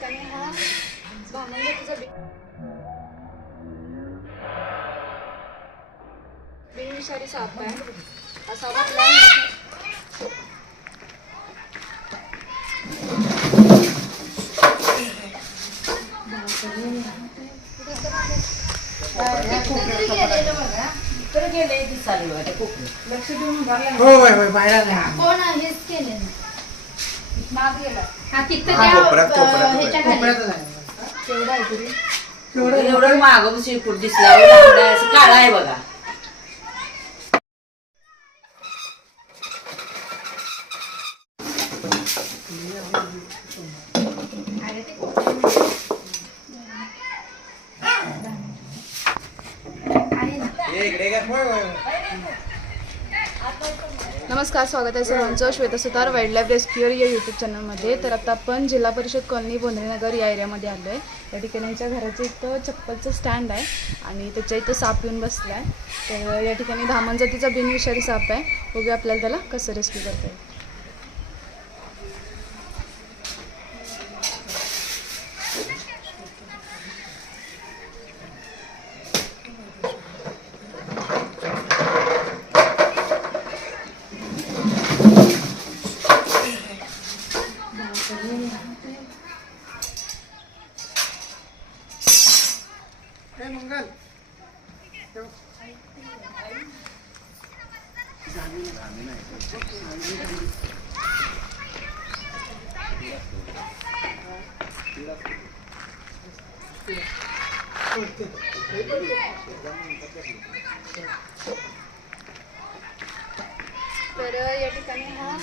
ठिकाणी हा भामंगतीचा बी बिनविषारी साप आहे. असा आपला तर गेले दिसाले बघा होय होय होय बाहेर नाही कोण हेच केले माग गेला. हा तिथं हा, त्या कोपऱ्यात- कोपऱ्यात अं, ह्याच्या खाली. कोपऱ्यातच आहे तेवढा आहे तरी. एवढं एवढं मागं शिरपूर दिसला लाकडा असं काळा आहे बघा. नमस्कार स्वागत आहे सर्वांचं. Shweta Sutar wildlife rescuer या यूट्यूब चॅनलमध्ये तर आता आपण जिल्हा परिषद कॉलनी बोंद्रेनगर या एरियामध्ये आलो आहे या ठिकाणी यांच्या घराचं इथं चप्पलचं स्टँड आहे आणि त्याच्या इथं साप येऊन बसला आहे तर या ठिकाणी धामण जातीचा बिनविषारी साप आहे. बघूया आपल्याला त्याला कसं रेस्क्यू करता येईल. हे मंगल. तर या ठिकाणी हा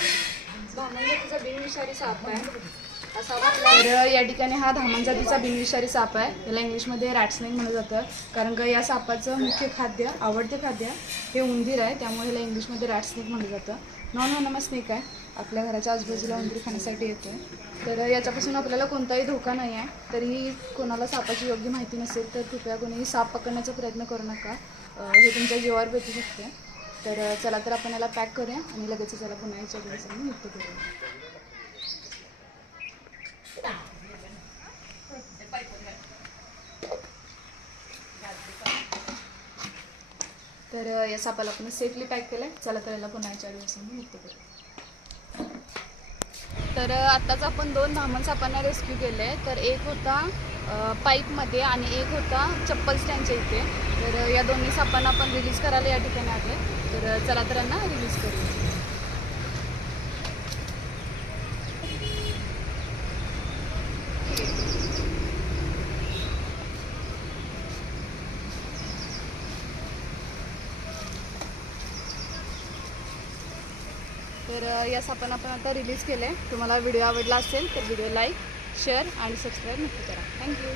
धामण जातीचा बिनविषारी साप आहे. तर या ठिकाणी हा धामण जातीचा बिनविषारी साप आहे. याला इंग्लिशमध्ये रॅट्सनेक म्हणलं जातं. कारण का या सापाचं मुख्य खाद्य आवडते खाद्य हे उंदीर आहे. त्यामुळे ह्याला इंग्लिशमध्ये रॅट्सनेक म्हणलं जातं. नॉन व्हेनमस स्नेक आहे. आपल्या घराच्या आजूबाजूला उंदीर खाण्यासाठी येते. तर याच्यापासून आपल्याला कोणताही धोका नाही आहे. तरीही कोणाला सापाची योग्य माहिती नसेल तर कृपया कोणीही साप पकडण्याचा प्रयत्न करू नका. हे तुमच्या जीवावर भेटू शकते. तर चला तर आपण याला पॅक करूया आणि लगेच याला पुन्हा याच्या दिवसांनी नियुक्त करूया. तर या सापाला आपण सेफली पॅक केलं आहे चला तर याला पुन्हा चार दिवसांनी मुक्त करू तर आत्ताच आपण दोन धामण सापांना रेस्क्यू केले तर एक होता पाईपमध्ये आणि एक होता चप्पल स्टँडच्या इथे. तर या दोन्ही सापांना आपण रिलीज करायला या ठिकाणी आले तर चला तर यांना रिलीज करू तर यस आपण आपण आता रिलीज केलं आहे तुम्हाला व्हिडिओ आवडला असेल तर व्हिडिओ लाईक शेअर आणि सबस्क्राईब नक्की करा. Thank you